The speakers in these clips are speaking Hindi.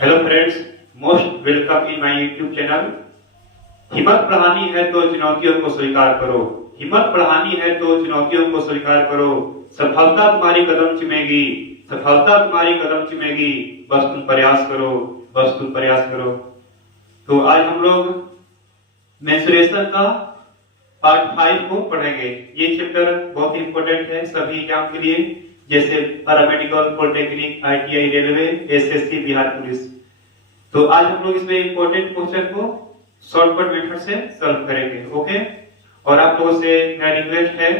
Hello friends, most welcome in my YouTube channel. हिम्मत बढ़ानी है तो चुनौतियों को स्वीकार करो। हिम्मत बढ़ानी है तो चुनौतियों को स्वीकार करो। सफलता तुम्हारी कदम चूमेगी। सफलता तुम्हारी कदम चूमेगी। बस तुम प्रयास करो। बस तुम प्रयास करो। तो आज हम लोग मेंसुरेशन का पार्ट 5 को पढ़ेंगे। ये चैप्टर बहुत इंपॉर्टेंट है सभी एग्जाम के लिए, जैसे paramedical, polytechnic, ITI, railway, SSC, Bihar police. तो आज हम लोग इसमें इंपॉर्टेंट क्वेश्चन को शॉर्टकट मेथड से सॉल्व करेंगे। ओके, और आप लोगों से मेरा रिक्वेस्ट है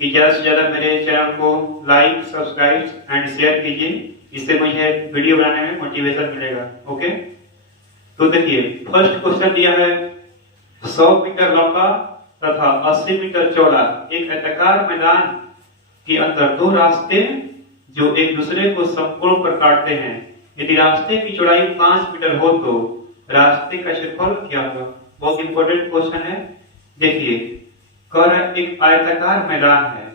कि ज्यादा से ज्यादा मेरे चैनल को लाइक, सब्सक्राइब एंड शेयर कीजिए। इससे मुझे वीडियो बनाने में मोटिवेशन मिलेगा। ओके, तो देखिए फर्स्ट क्वेश्चन दिया है 100 मीटर लंबा तथा 80 मीटर चौड़ा एक आयताकार मैदान के अंदर दो रास्ते जो एक दूसरे को समकोण पर काटते हैं। यदि रास्ते की चौड़ाई 5 मीटर हो तो रास्ते का क्षेत्रफल क्या होगा। बहुत इंपॉर्टेंट क्वेश्चन है। देखिए, कह रहा है एक आयताकार मैदान है,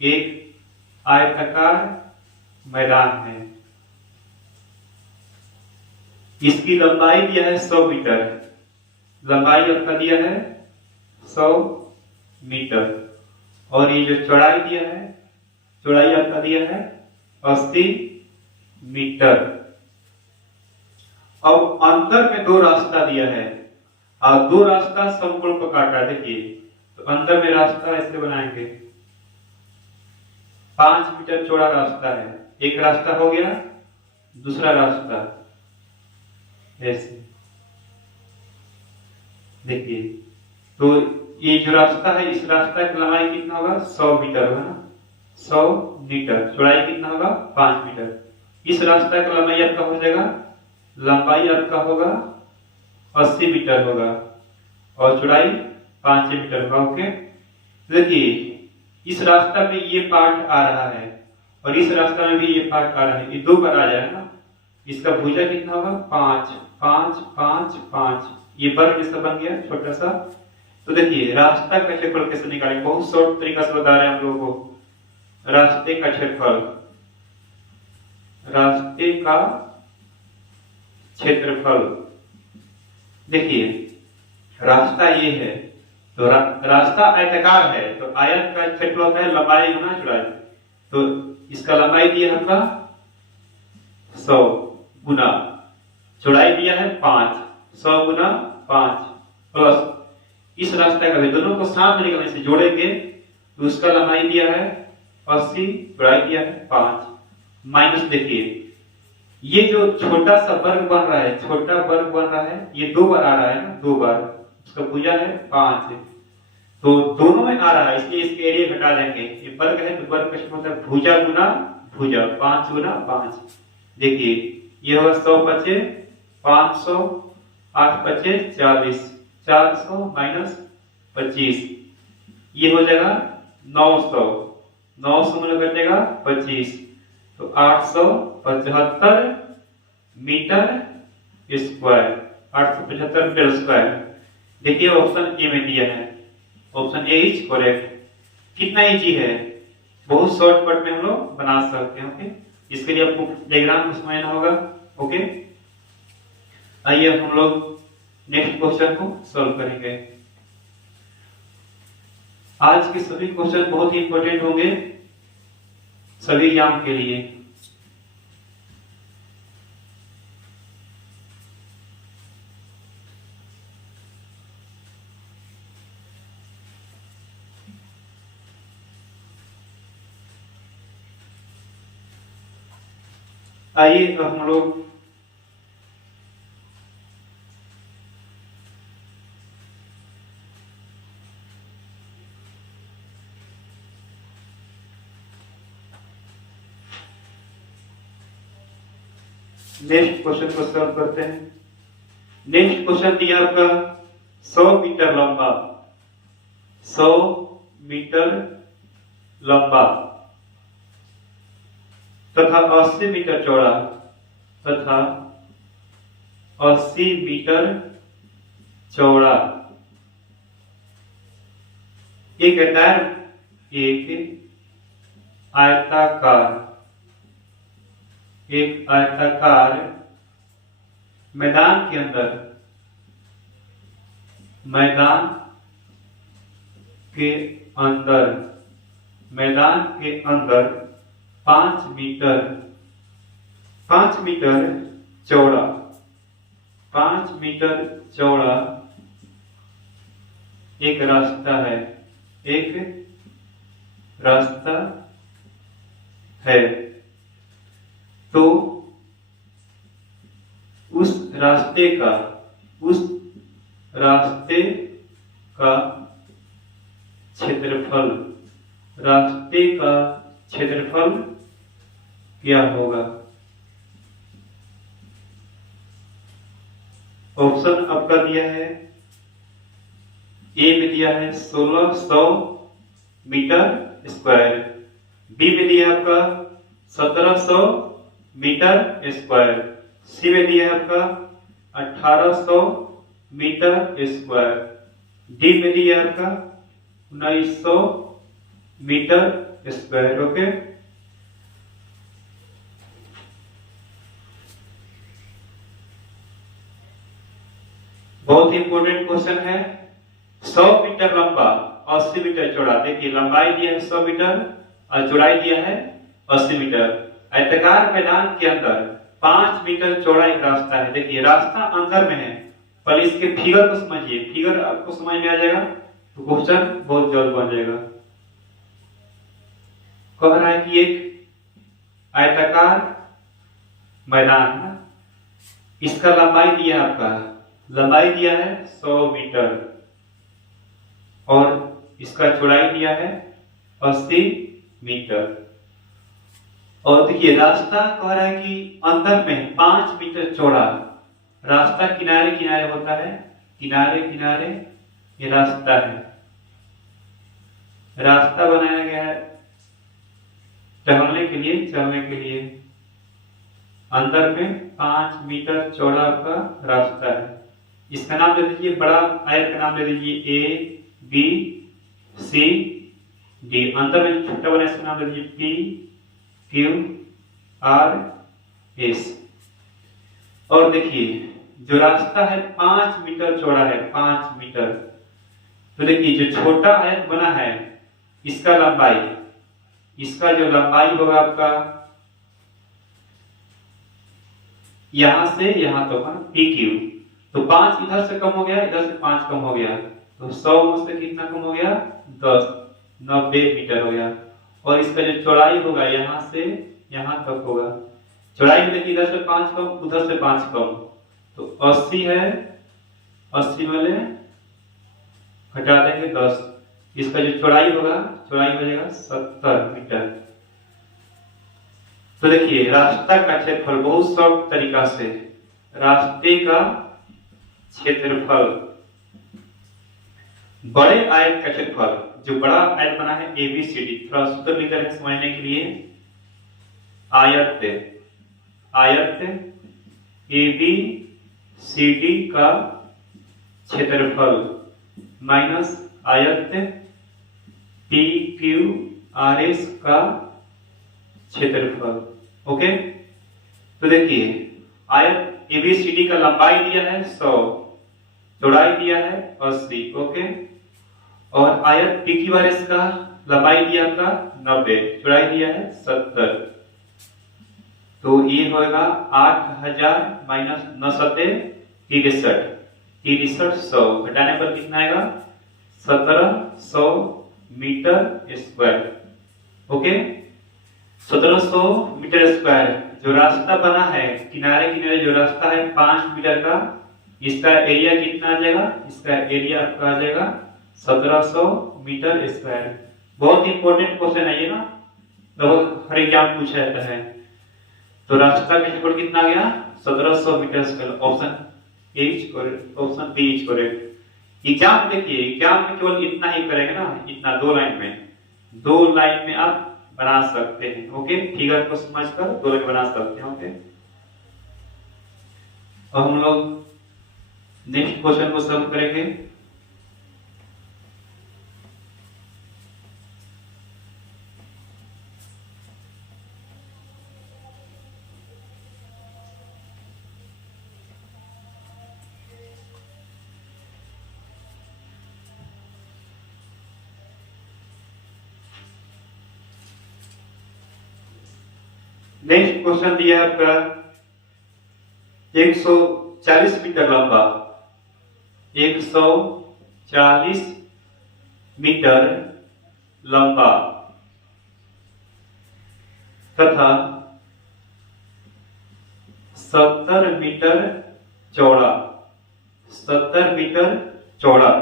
एक आयताकार मैदान है, इसकी लंबाई दिया है 100 मीटर। लंबाई आपका दिया है 100 मीटर और ये जो चौड़ाई दिया है, चौड़ाई आपका दिया है 80 मीटर। अब अंदर में दो रास्ता दिया है और दो रास्ता समकोण पर काटा है। देखिए, तो अंदर में रास्ता ऐसे बनाएंगे, 5 मीटर चौड़ा रास्ता है। एक रास्ता हो गया, दूसरा रास्ता ऐसे। देखिए, तो ये जो रास्ता है, इस रास्ता की लंबाई कितना होगा, 100 मीटर होगा ना, 100 मीटर। चौड़ाई कितना होगा, 5 मीटर। इस रास्ता का लंबाई आपका हो जाएगा, लंबाई आपका होगा 80 मीटर होगा और चौड़ाई 5 मीटर होगा। ओके, देखिए इस रास्ता में ये पार्ट आ रहा है और इस रास्ता में भी ये पार्ट आ रहा है, ये दो बार आ जाएगा ना। इसका भुजा कितना होगा, 5 5 5 5। ये वर्ग जैसा बन गया छोटा सा। तो देखिए रास्ता का क्षेत्रफल कैसे निकालेंगे, बहुत शॉर्ट तरीका से बता रहे हैं हम लोगों को। रास्ते का क्षेत्रफल, रास्ते का क्षेत्रफल। देखिए रास्ता ये है, तो रास्ता आयताकार है, तो आयत का क्षेत्रफल होता है लंबाई गुना चौड़ाई। तो इसका लंबाई दिया हमका 100 गुना चौड़ाई दिया है 5, 100 गुना 5 प्लस इस रास्ते का भी, दोनों को साथ में निकालने से जोड़ेंगे तो उसका लंबाई दिया है 80, चौड़ाई दिया है 5 माइनस। देखिए ये जो छोटा सा वर्ग बन रहा है, छोटा वर्ग बन रहा है, ये दो बार आ रहा है ना, दो बार। उसका भुजा है 5, तो दोनों में आ रहा है, इसलिए इसके एरिया घटा देंगे। ये वर्ग है तो वर्ग का क्षेत्रफल होता है भुजा गुना भुजा, 5 गुना 5। देखिए ये होगा 100 बचे 500, 8 बचे 40, 400 माइनस 25, ये हो जाएगा 900। 900 में घटेगा 25, तो 875 मीटर स्क्वायर, 875 मीटर स्क्वायर। देखिए ऑप्शन ए में दिया है, ऑप्शन ए इज करेक्ट। कितना इजी है, बहुत शॉर्टकट में हम लोग बना सकते हैं। ओके, इसके लिए आपको डायग्राम को समझना होगा। ओके, आइए हम लोग नेक्स्ट क्वेश्चन को सॉल्व करेंगे। आज के सभी क्वेश्चन बहुत ही इंपॉर्टेंट होंगे सभी एग्जाम के लिए। आइए अब हम लोग नेक्स्ट क्वेश्चन को सॉल्व करते हैं। नेक्स्ट क्वेश्चन दिया आपका 100 मीटर लंबा, 100 मीटर लंबा तथा 80 मीटर चौड़ा तथा 80 मीटर चौड़ा एक आयताकार, एक आयताकार, एक आयताकार मैदान मैदान के अंदर, मैदान के अंदर, मैदान के अंदर 5 मीटर, 5 मीटर चौड़ा, 5 मीटर चौड़ा एक रास्ता है, एक रास्ता है। तो उस रास्ते का, उस रास्ते का क्षेत्रफल, रास्ते का क्षेत्रफल क्या होगा? ऑप्शन आपका दिया है, ए में दिया है 1600 मीटर स्क्वायर, बी में दिया है आपका 1700 मीटर स्क्वायर, सी में दिया है आपका 1800 मीटर स्क्वायर, डी में दिया है आपका 1900 मीटर स्क्वायर। ओके, बहुत इंपोर्टेंट क्वेश्चन है। 100 मीटर लंबा, 80 मीटर चौड़ा। देखिए लंबाई दिया है 100 मीटर और चौड़ाई दिया है 80 मीटर। आयताकार मैदान के अंदर 5 मीटर चौड़ा एक रास्ता है। देखिए रास्ता अंदर में है, पर इसके फिगर को समझिए, फिगर आपको समझ में आ जाएगा तो क्वेश्चन बहुत जल्द बन जाएगा। कह रहा है कि एक आयताकार मैदान है, इसका लंबाई दिया है आपका, लंबाई दिया है 100 मीटर और इसका चौड़ाई दिया है 80 मीटर। और देखिए रास्ता कह रहा है कि अंदर में 5 मीटर चौड़ा रास्ता, किनारे किनारे होता है, किनारे किनारे ये रास्ता है, रास्ता बनाया गया है टहलने के लिए, चलने के लिए। अंदर में 5 मीटर चौड़ा का रास्ता है। इसका नाम दे दीजिए, बड़ा आयत का नाम दे दीजिए ए बी सी डी। अंदर में छोटा बड़ा इसका नाम दे दीजिए पी क्यू आर एस। और देखिए जो रास्ता है 5 मीटर चौड़ा है, 5 मीटर। तो देखिए जो छोटा आयत बना है इसका लंबाई, इसका जो लंबाई होगा आपका यहां से यहां तक तो पी क्यू, तो 5 इधर से कम हो गया, इधर से 5 कम हो गया, तो 100 में से कितना कम हो गया 10, 90 मीटर हो गया। और इसका जो चौड़ाई होगा यहां से यहां तक होगा, चौड़ाई में देखिए इधर से 5 कम, उधर से 5 कम, तो 80 है, 80 वाले घटा देंगे 10, इसका जो चौड़ाई होगा, चौड़ाई हो जाएगा 70 मीटर। तो देखिए रास्ता का क्षेत्रफल बहुत सब तरीका से, रास्ते का क्षेत्रफल, बड़े आयत का क्षेत्रफल, जो बड़ा आयत बना है एबीसीडी, थोड़ा सूत्र लिख कर समझने के लिए, आयत आयत एबीसीडी का क्षेत्रफल माइनस आयत पी क्यू आर एस का क्षेत्रफल। ओके, तो देखिए आयत एबीसीडी का लंबाई दिया है 100, चौड़ाई दिया है 80। ओके, और आयत पी क्यू आर एस का लंबाई दिया आपका 90, चौड़ाई दिया है 70। तो ये होगा 8000 माइनस 970 63, 100 घटाने पर कितना आएगा 1700 metre square. Okay, 1700 metre square जो रास्ता बना है, किनारे किनारे जो रास्ता है 5 मीटर का, इसका एरिया कितना आ जाएगा, इसका एरिया आपका आ जाएगा 1700 मीटर स्क्वायर। बहुत इंपॉर्टेंट क्वेश्चन है ये ना, लगभग हर एग्जाम पूछा जाता है। तो रास्ता का क्षेत्रफल कितना आ गया 1700 metre square. Option A is correct, option B is correct. Exam देखिए, एग्जाम में केवल इतना ही करेंगे ना, इतना 2 लाइन में, 2 लाइन में आप बना सकते हैं। ओके, फिगर को समझकर 2 लाइन बना सकते हैं। ओके, अब हम लोग नेक्स्ट क्वेश्चन को सॉल्व करेंगे। नेक्स्ट क्वेश्चन दिया है आपका 140 मीटर लंबा, 140 मीटर लंबा तथा 70 मीटर चौड़ा, 70 मीटर चौड़ा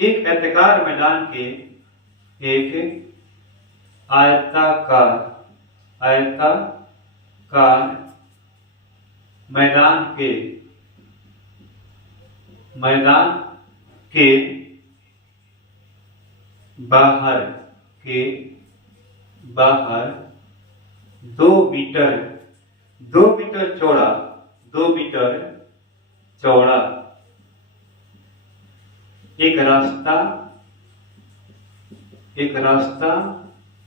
एक आयताकार मैदान के एक आयताकार मैदान के बाहर 2 मीटर चौड़ा एक रास्ता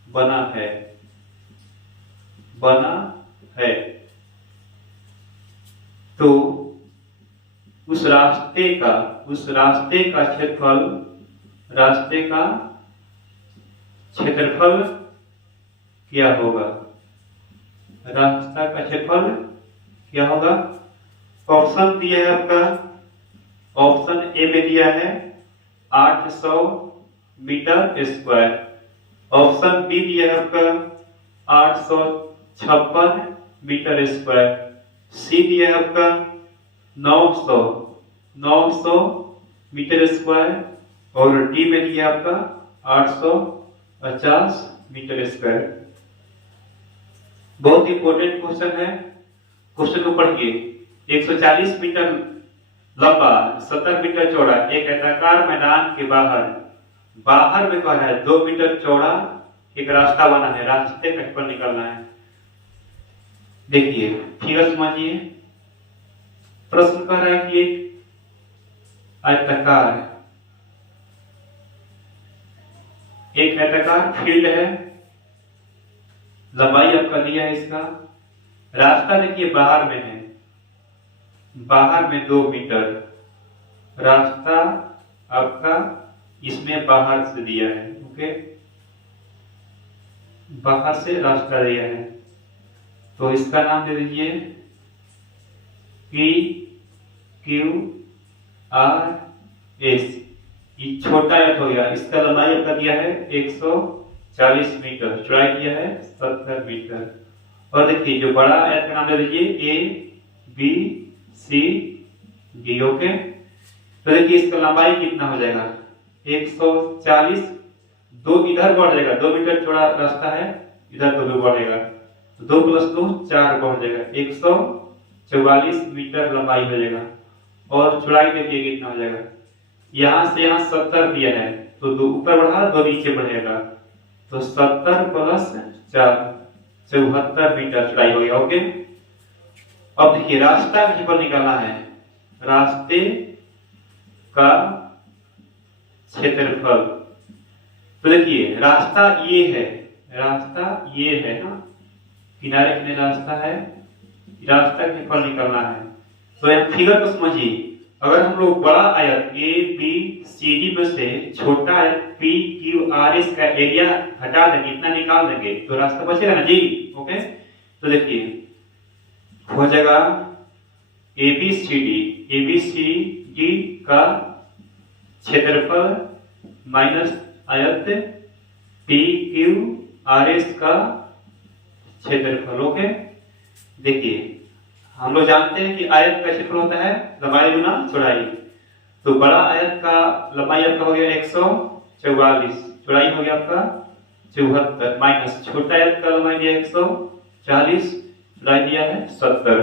बना है तो उस रास्ते का क्षेत्रफल क्या होगा? रास्ता का क्षेत्रफल क्या होगा? ऑप्शन दिया है आपका, ऑप्शन ए में दिया है 800 मीटर स्क्वायर, ऑप्शन बी दिया है आपका 856 मीटर स्क्वायर, सी दिया है आपका 900 मीटर स्क्वायर और डी में दिया है आपका 850 मीटर स्क्वायर। बहुत इंपॉर्टेंट क्वेश्चन है, क्वेश्चन को पढ़िए। 140 मीटर लंबा 70 मीटर चौड़ा एक आयताकार मैदान के बाहर में कह रहा है 2 मीटर चौड़ा एक रास्ता बना है, रास्ते का क्षेत्रफल निकालना है। देखिए फिगर समझिए, प्रश्न कह रहा है कि एक आयताकार फील्ड है, लंबाई आपका दिया है, इसका रास्ता देखिए बाहर में है, बाहर में 2 मीटर रास्ता आपका इसमें बाहर से दिया है, ओके, बाहर से रास्ता दिया है तो इसका नाम दे दीजिए PQRS। ये छोटा आयत हो गया, इसका लंबाई आपका दिया है 140 मीटर, चौड़ाई दिया है 70 मीटर। और देखिए जो बड़ा आयत का नाम दे दीजिए ABCD, ओके। तो देखिए इसका लंबाई कितना हो जाएगा 140, 2 इधर बढ़ जाएगा, 2 मीटर चौड़ा रास्ता है, इधर 2 बढ़ेगा तो 2 + 2 4 बढ़ जाएगा, 144 मीटर लंबाई हो जाएगा। और चौड़ाई देखिए कितना हो जाएगा, यहां से यहां 70 दिया है तो 2 ऊपर बढ़ा 2 नीचे बढ़ेगा तो 70 + 4 74 मीटर चौड़ाई हो गया, ओके। अब देखिए रास्ता का क्षेत्रफल निकालना है, रास्ते का क्षेत्रफल। तो देखिए रास्ता ये है ना, किनारे किनारे रास्ता है, रास्ता का क्षेत्रफल निकालना है। तो यह फिगर को समझिए, अगर हम लोग बड़ा आयत ABCD में से छोटा आयत PQRS का एरिया हटा देंगे, इतना निकाल देंगे तो रास्ता बचेगा ना जी, ओके। तो देखिए हो जाएगा ABCD का क्षेत्रफल माइनस आयत PQRS का क्षेत्रफल, ओके। देखिए हम लोग जानते हैं कि आयत का क्षेत्रफल होता है लंबाई गुना चौड़ाई, तो बड़ा आयत का लंबाई आपका हो गया 144, चौड़ाई हो गया आपका 74 माइनस छोटा आयत का लंबाई दिया 140, चौड़ाई दिया है 70।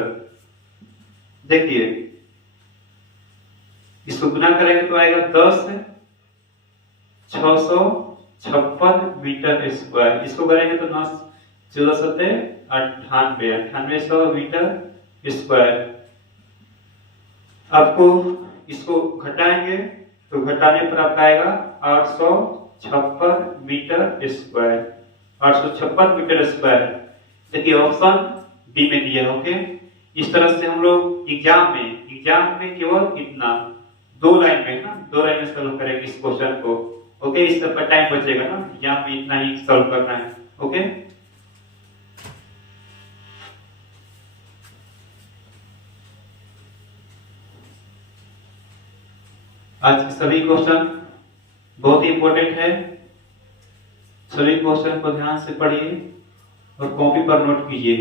देखिए इसको गुना करेंगे तो आएगा 10,656 मीटर स्क्वायर, इसको करेंगे तो 98,998 मीटर स्क्वायर। आपको इसको घटाएंगे तो घटाने पर आपका आएगा 856 मीटर स्क्वायर, 856 मीटर स्क्वायर। देखिए ऑप्शन बी में दिया है, ओके। इस तरह से हम लोग एग्जाम में केवल इतना 2 लाइन में सॉल्व करेंगे इस क्वेश्चन को, ओके। इस पर टाइम बचेगा ना, यहाँ पे इतना ही सॉल्व करना है, ओके। आज के सभी क्वेश्चन बहुत ही इंपॉर्टेंट है। सभी क्वेश्चन को ध्यान से पढ़िए और कॉपी पर नोट कीजिए।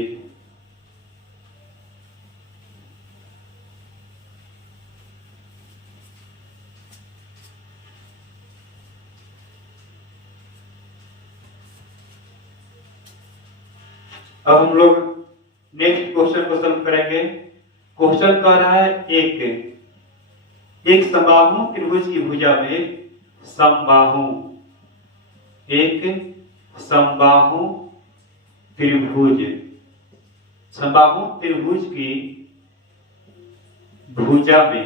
अब हम लोग नेक्स्ट क्वेश्चन को सॉल्व करेंगे। क्वेश्चन कह रहा है एक समबाहु त्रिभुज की भुजा में एक समबाहु त्रिभुज की भुजा में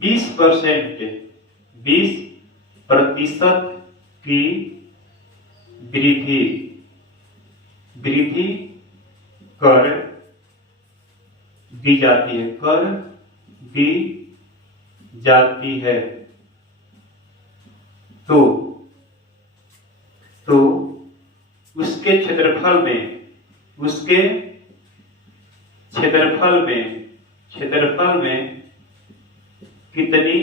20% की वृद्धि कर दी जाती है तो उसके क्षेत्रफल में कितनी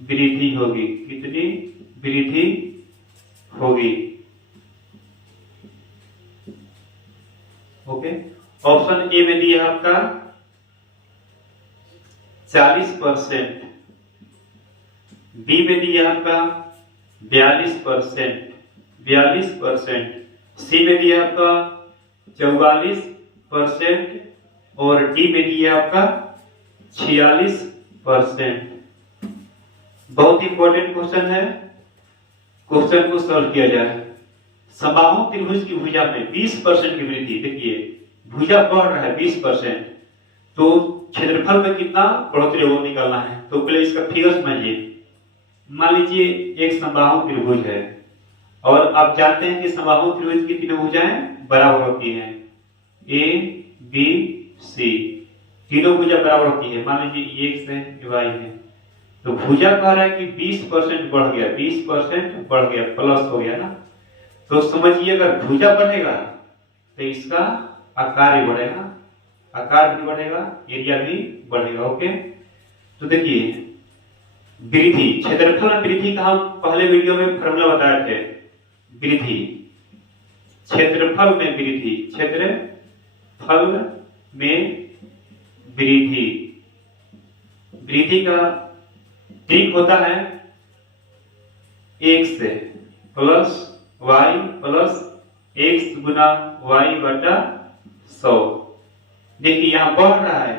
वृद्धि होगी। ओके, ऑप्शन ए में दिया आपका 40%, बी में दिया आपका 42%, सी में दिया आपका 44% और डी में दिया आपका 46%। बहुत इंपॉर्टेंट क्वेश्चन है। क्वेश्चन को सॉल्व किया जाए। समबाहु त्रिभुज की भुजा में 20% की वृद्धि, देखिए भुजा बढ़ रहा है 20%, तो क्षेत्रफल में कितना बढ़ोतरी वो निकालना है। तो पहले इसका फिगर समझिए। मान लीजिए एक समबाहु त्रिभुज है और आप जानते हैं कि समबाहु त्रिभुज की तीनों भुजाएं बराबर होती हैं, ए बी सी, तीनों भुजा बराबर होती है। मान लीजिए x है, y है, तो भुजा कह रहा है कि 20% बढ़ गया, 20% बढ़ गया, प्लस हो गया ना। तो समझिए अगर भुजा बढ़ेगा तो इसका आकार भी बढ़ेगा, आकार भी बढ़ेगा, एरिया भी बढ़ेगा। ओके, तो देखिए वृद्धि, क्षेत्रफल में वृद्धि का हम पहले वीडियो में फॉर्मूला बताए थे। वृद्धि क्षेत्रफल में वृद्धि का ठीक होता है x plus y plus x गुना y बटा 100। देखिए यहाँ बढ़ रहा है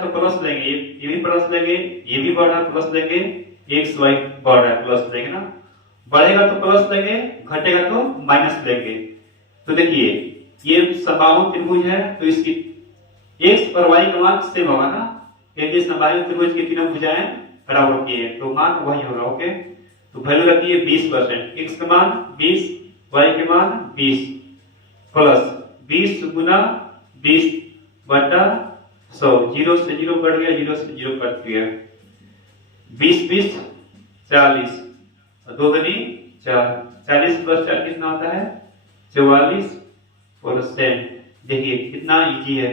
तो प्लस लेंगे, ये भी प्लस लेंगे, ये भी बढ़ रहा है प्लस लेंगे, x y बढ़ रहा है प्लस लेंगे ना। बढ़ेगा तो प्लस लेंगे, घटेगा तो माइनस लेंगे। तो देखिए ये समबाहु त्रिभुज है तो इसकी x और y का मान सेम होगा ना, क्योंकि समबाहु त्रिभुज की तीनों भुजाएं बराबर होती है, तो मान वही होगा। ओके, तो वैल्यू रहती है 20%, x का मान 20, y के मान 20 प्लस 20 गुना 20 बटा 100। 0 से 0 कट गया, 0 से 0 कट गया, 20 20 40 और 2 दूनी 4, 40 प्लस 4 कितना होता है 44%। देखिए कितना इजी है,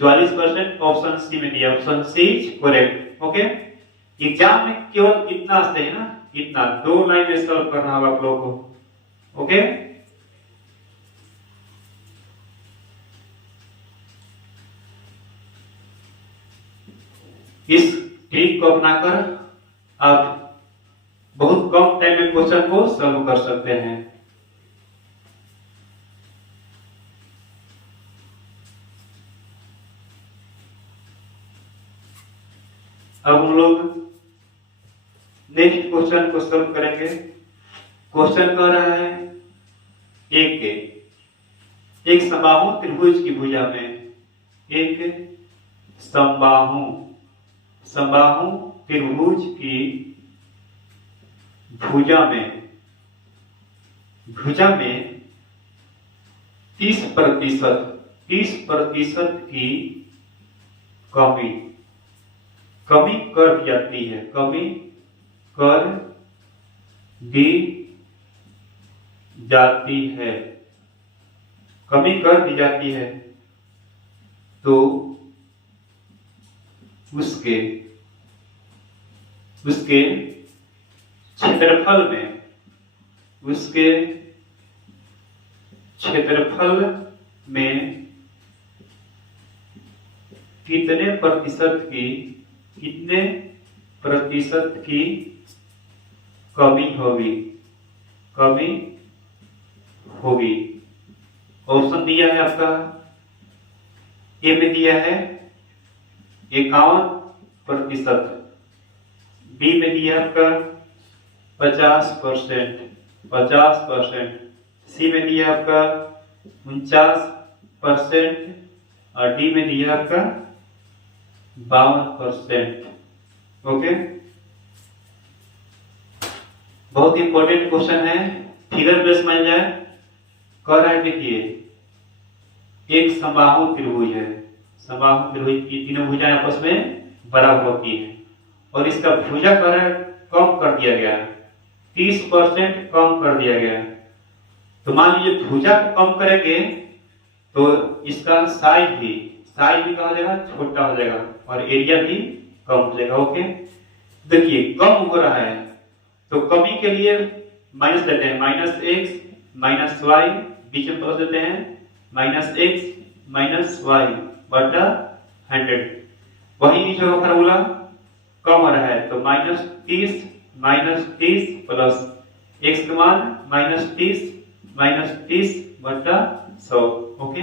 44%। ऑप्शन सी में दिया, option C is correct. Okay, exam में केवल इतना से है ना, इतना 2 लाइन में सॉल्व करना होगा आप लोगों को। ओके, इस ट्रिक को अपनाकर आप बहुत कम टाइम में क्वेश्चन को सॉल्व कर सकते हैं। अब हम लोग नेक्स्ट क्वेश्चन को सॉल्व करेंगे। क्वेश्चन कह रहा है एक समबाहु त्रिभुज की भुजा में, एक समबाहु त्रिभुज की भुजा में 30% की कमी कर दी जाती है, कमी कर दी जाती है तो उसके उसके क्षेत्रफल में उसके क्षेत्रफल में कितने प्रतिशत की कमी होगी। ऑप्शन दिया है आपका, ए में दिया है 51%, बी में दिया है आपका 50%, सी में दिया है आपका 49% और डी में दिया है आपका 52%। ओके, बहुत इंपॉर्टेंट क्वेश्चन है, फिगर पे समझ जाए। कह रहा है देखिए, एक समबाहु त्रिभुज है, समबाहु त्रिभुज की तीनों भुजाएं आपस में बराबर होती है और इसका भुजा कह रहा है कम कर दिया गया, 30% कम कर दिया गया। तो मान लीजिए भुजा को कम करेंगे तो इसका साइज भी कहा जाएगा, छोटा हो जाएगा और एरिया भी कम हो जाएगा। ओके, देखिए कम हो रहा है तो कमी के लिए माइनस लेते हैं, -x -y, बीच में प्लस देते हैं, -x -y बटा 100। वही जो फॉर्मूला कम हो रहा है तो -30 प्लस x का मान -30 बटा 100। ओके,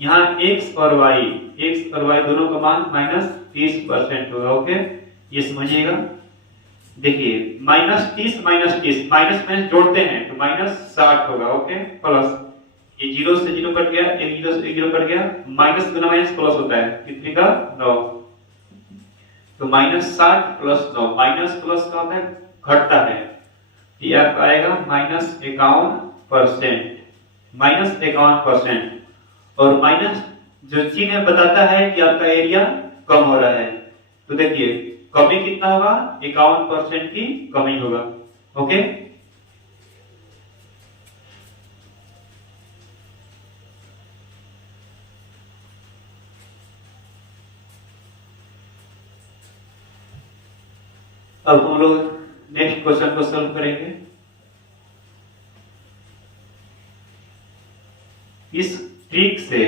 यहाँ x और y दोनों का मान -30% होगा। ओके, ये समझिएगा। देखिए -30 माइनस जोड़ते हैं तो -60 होगा। ओके, प्लस ये 0 से 0 कट गया, 0 से 0 कट गया, माइनस गुना माइनस प्लस होता है, कितने का 9, तो -60 प्लस 9, माइनस प्लस का होता है घटता है, ये आपका आएगा -51%, और माइनस जो चिन्ह बताता है कि आपका एरिया कम हो रहा है। तो देखिए कमी कितना होगा, 51% की कमी होगा। ओके, अब हम लोग नेक्स्ट क्वेश्चन को सॉल्व करेंगे। इस ट्रिक से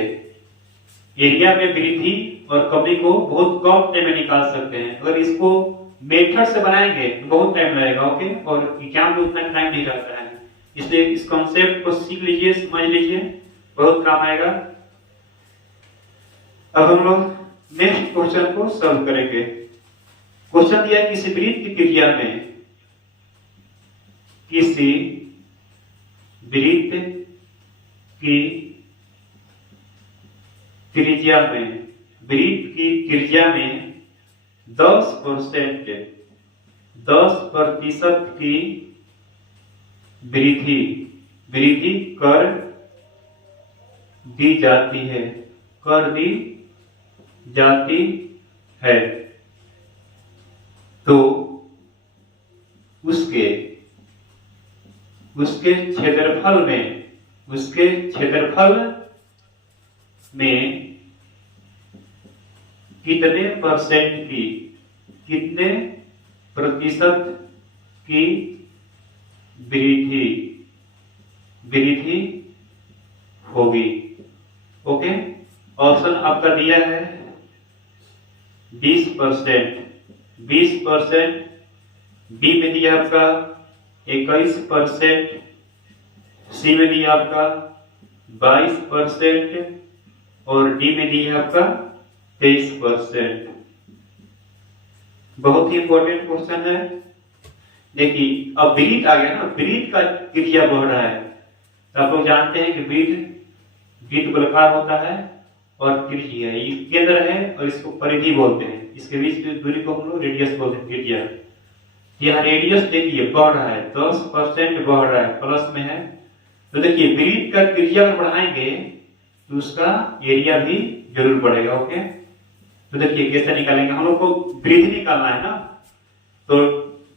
एरिया में वृद्धि और कमी को बहुत कम टाइम में निकाल सकते हैं। अगर इसको मेथड से बनाएंगे तो बहुत टाइम लगेगा। ओके, और एग्जाम में उतना टाइम नहीं रहता है, इसलिए इस कॉन्सेप्ट को सीख लीजिए, समझ लीजिए, बहुत काम आएगा। अब हम लोग नेक्स्ट क्वेश्चन को सॉल्व करेंगे। क्वेश्चन दिया है किसी वृत्त की त्रिज्या में वृत्त की त्रिज्या में 10% की वृद्धि कर दी जाती है, तो उसके क्षेत्रफल में कितने प्रतिशत की वृद्धि होगी। ओके, ऑप्शन आपका दिया है 20%, बी में दिया आपका 21%, सी में दिया आपका 22% और डी में दिया आपका 23%। बहुत ही इंपॉर्टेंट क्वेश्चन है। देखिए अब वृत्त आ गया ना, वृत्त का त्रिज्या बढ़ रहा है, तो आप लोग जानते हैं कि वृत्त गोलाकार होता है और त्रिज्या ये केंद्र है और इसको परिधि बोलते हैं, इसके बीच की दूरी को हम लोग रेडियस बोलते हैं, त्रिज्या। यहाँ रेडियस देखिए बढ़ रहा है, 10% बढ़ रहा है, प्लस में है। तो देखिए वृत्त का त्रिज्या अगर बढ़ाएंगे तो उसका एरिया भी जरूर बढ़ेगा। ओके, तो देखिए कैसे निकालेंगे, हम लोग को वृद्धि निकालना है ना, तो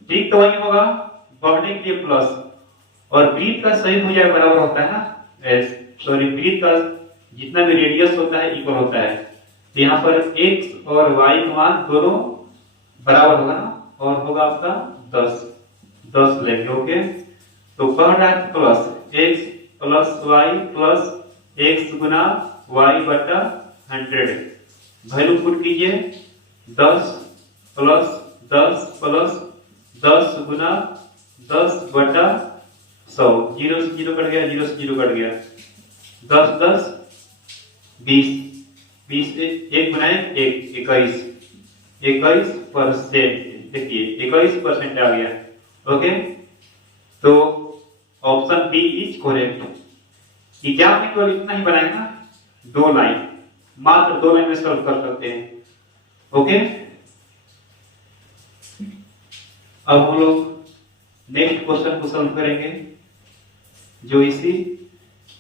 ठीक तो वही होगा, बढ़ने के लिए प्लस, और वृत्त का सही भुजा बराबर होता है ना, सॉरी वृत्त का जितना भी रेडियस होता है इक्वल होता है, तो यहाँ पर x और y का मान दोनों बराबर होगा ना, और होगा आपका 10 लेंगे। ओके, तो बढ़ रहा है plus x plus y plus x गुना y बटा 100। वैल्यू पुट कीजिए 10 प्लस 10 प्लस 10 गुना 10 बटा 100। 0 से 0 कट गया, 0 से 0 कट गया। 10 10 20, 20 एक बनाए 1 21%। देखिए 21% आ गया। ओके, तो option B is correct. Exam में केवल इतना ही बनाएगा ना, 2 लाइन, मात्र 2 लाइन में सॉल्व कर सकते हैं। ओके, अब हम लोग नेक्स्ट क्वेश्चन को सॉल्व करेंगे जो इसी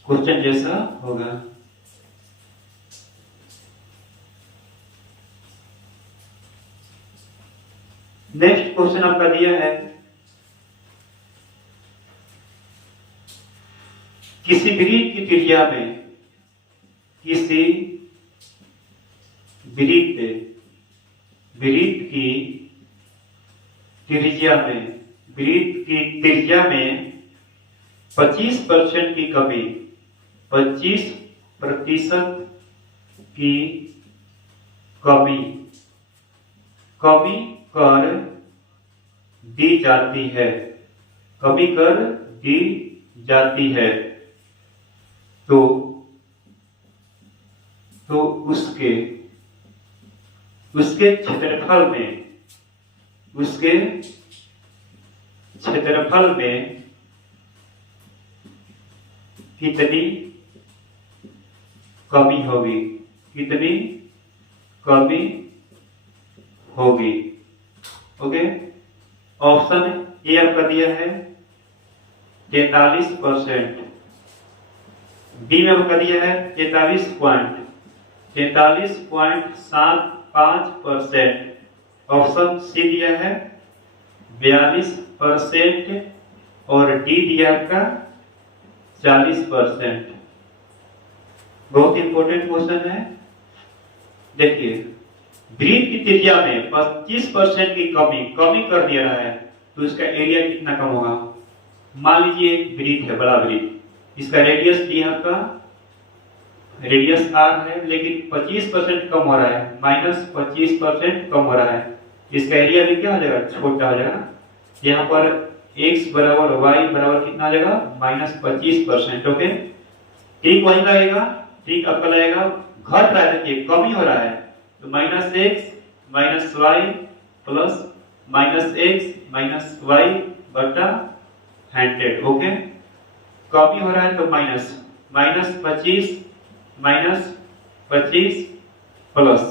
क्वेश्चन जैसा होगा। नेक्स्ट क्वेश्चन आपका दिया है, किसी वृत्त की त्रिज्या में, किसी वृत्त की त्रिज्या में 25% की कमी, 25% की कमी कर दी जाती है, कमी कर दी जाती है, तो उसके क्षेत्रफल में कितनी कमी होगी, कितनी कमी होगी। ओके, ऑप्शन ए आपका दिया है 43%, बी में आपका दिया है 43.75%, ऑप्शन सी दिया है 42% और डी दिया आपका 40%। बहुत इंपॉर्टेंट क्वेश्चन है। देखिए, वृत्त की त्रिज्या में 25% की कमी कर दिया रहा है, तो इसका एरिया कितना कम होगा। मान लीजिए एक वृत्त है, बड़ा वृत्त, इसका रेडियस दिया आपका, रेडियस r है, लेकिन 25% कम हो रहा है, -25% कम हो रहा है, इसका एरिया भी क्या हो जाएगा, छोटा हो जाएगा। यहाँ पर x बराबर y बराबर कितना आ जाएगा, -25%। ओके, ठीक वही लगेगा, ठीक आपका लगेगा, घट रहा है, देखिए कमी हो रहा है, तो -x -y plus -x -y बटा 100। ओके, कॉपी हो रहा है तो -25 प्लस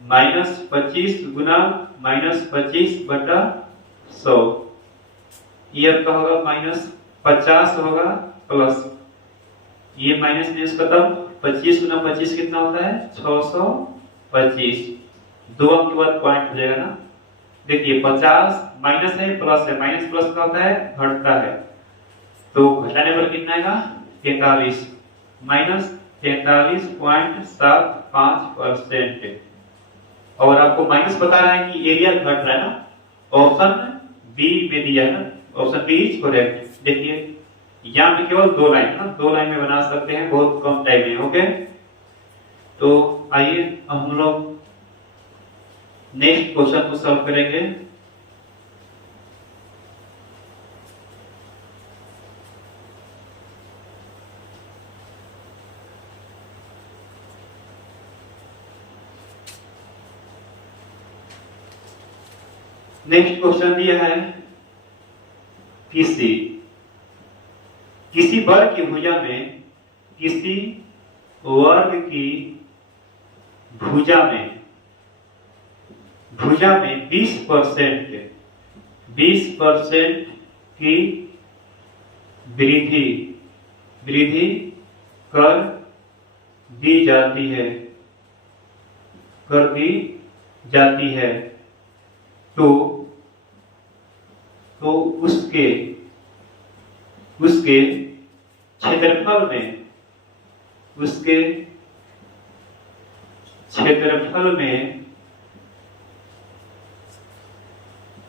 -25 गुना -25 बटा 100, ये आपका होगा -50 होगा, प्लस ये माइनस खत्म, 25 गुना 25 कितना होता है, 625। 2 अंक के बाद पॉइंट हो जाएगा ना। देखिए 50 माइनस है, प्लस है, माइनस प्लस का होता है, घटता है, तो घटाने पर कितना आएगा, 43 -43.75%। और आपको माइनस बता रहा है कि एरिया घट रहा है ना, ऑप्शन बी में दिया है ना, ऑप्शन बी इज करेक्ट। देखिए यहाँ पे केवल 2 लाइन ना, 2 लाइन में बना सकते हैं, बहुत कम टाइम में। ओके, तो आइए हम लोग नेक्स्ट क्वेश्चन को सॉल्व करेंगे। नेक्स्ट क्वेश्चन दिया है, किसी वर्ग की भुजा में, किसी वर्ग की भुजा में 20% की वृद्धि कर दी जाती है, तो उसके क्षेत्रफल में, क्षेत्रफल में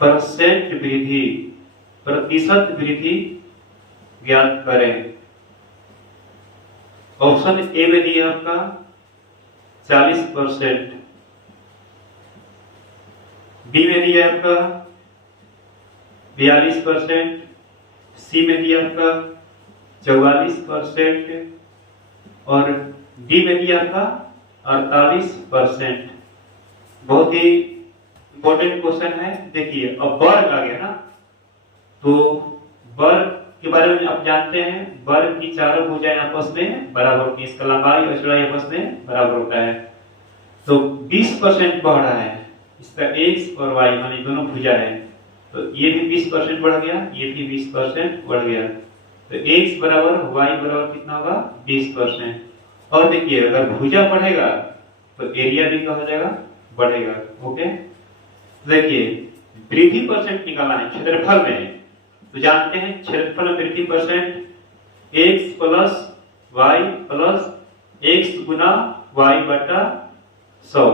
परसेंट वृद्धि, प्रतिशत वृद्धि ज्ञात करें। ऑप्शन ए में दिया आपका 40%, बी में दिया आपका 42%, सी में दिया आपका 44% और डी में दिया आपका 48%। बहुत ही इंपॉर्टेंट क्वेश्चन है। देखिए अब वर्ग आ गया ना, तो वर्ग के बारे में आप जानते हैं, वर्ग की चारों भुजाएं आपस में बराबर होती है, इसका लंबाई और चौड़ाई आपस में बराबर होता है। तो 20% बढ़ रहा है इसका x और y मानी दोनों भुजा है, तो ये भी 20% बढ़ गया, ये भी 20% बढ़ गया। तो x बराबर y बराबर कितना होगा 20%। और देखिए अगर भुजा बढ़ेगा तो एरिया भी क्या हो जाएगा, बढ़ेगा। ओके, देखिए वृद्धि परसेंट निकालना है क्षेत्रफल में, तो जानते हैं क्षेत्रफल में वृद्धि percent x plus y plus x गुना y बटा 100।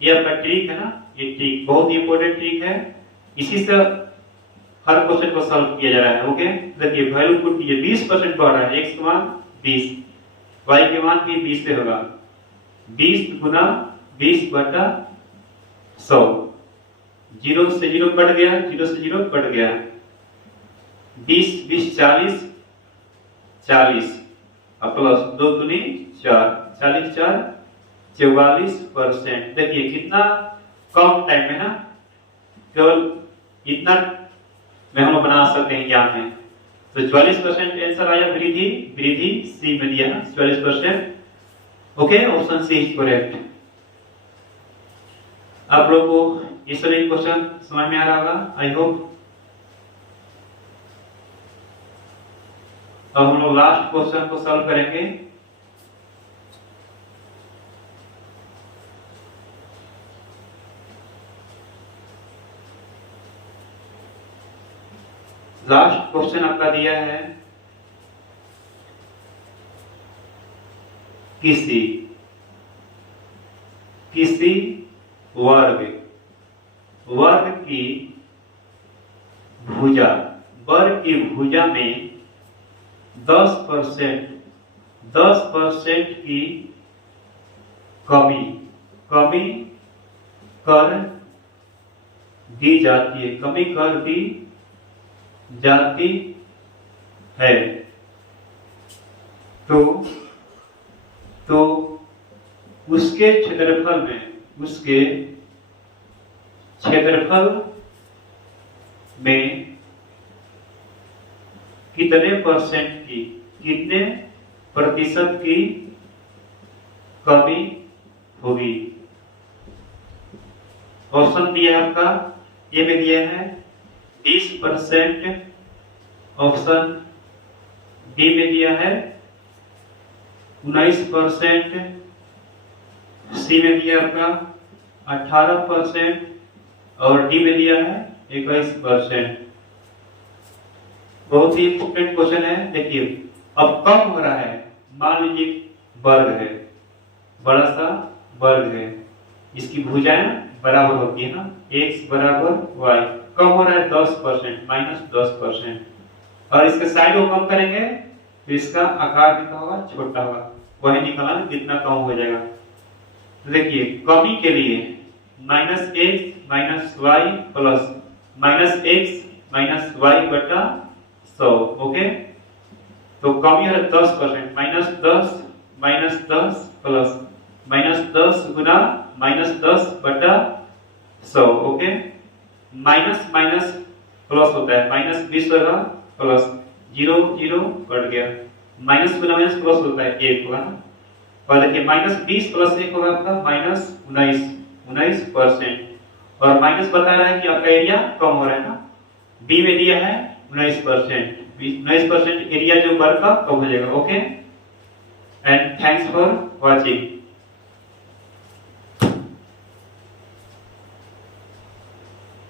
ये आपका ट्रिक है ना, ये ट्रिक बहुत ही इंपॉर्टेंट ट्रिक है, इसी से हर क्वेश्चन को सॉल्व किया जा रहा है। ओके, देखिए वैल्यू पुट कीजिए, 20% बढ़ रहा है, x का मान 20, y के मान भी 20 से होगा, 20 गुना 20 बटा 100। 0 से 0 कट गया, 0 से 0 कट गया, 20 20 40 40 और प्लस 2 दूनी 4, 40 4 44%। देखिए कितना कम टाइम में ना, केवल इतना में हम बना सकते हैं क्या में। तो 44% आंसर आया, वृद्धि, वृद्धि सी में दिया 44%। Okay, option C is correct. आप लोगों को ये सभी क्वेश्चन समझ में आ रहा होगा, आई होप। अब हम लोग लास्ट क्वेश्चन को सॉल्व करेंगे। लास्ट क्वेश्चन आपका दिया है किसी वर्ग की भुजा, वर्ग की भुजा में 10% की कमी कर दी जाती है, कमी कर दी जाती है। तो उसके क्षेत्रफल में कितने प्रतिशत की कमी होगी। ऑप्शन दिया है आपका, ए में दिया है 20%, ऑप्शन बी में दिया है 19%, सी में दिया आपका 18% और डी में दिया है 21%। बहुत ही इंपॉर्टेंट क्वेश्चन है। देखिए अब कम हो रहा है, मान लीजिए वर्ग है, बड़ा सा वर्ग है, इसकी भुजाएं बराबर होती है ना, x बराबर y, कम हो रहा है 10%, -10%। और इसके साइड को कम करेंगे तो इसका आकार कितना होगा, छोटा होगा, वही निकालना कितना कम हो जाएगा। तो देखिए कमी के लिए -x - y plus -x - y बटा 100। ओके, तो कमी है 10%, -10 प्लस -10 गुना -10 बटा 100। ओके, माइनस माइनस प्लस होता है, -20 होगा प्लस 0 0 कट गया, माइनस गुना माइनस प्लस होता है 1 होगा ना। और देखिए -20 प्लस 1 होगा आपका -19%। और माइनस बता रहा है कि आपका एरिया कम हो रहा है ना, बी में दिया है 19%, एरिया जो वर्ग का कम हो जाएगा। Okay, and thanks for watching.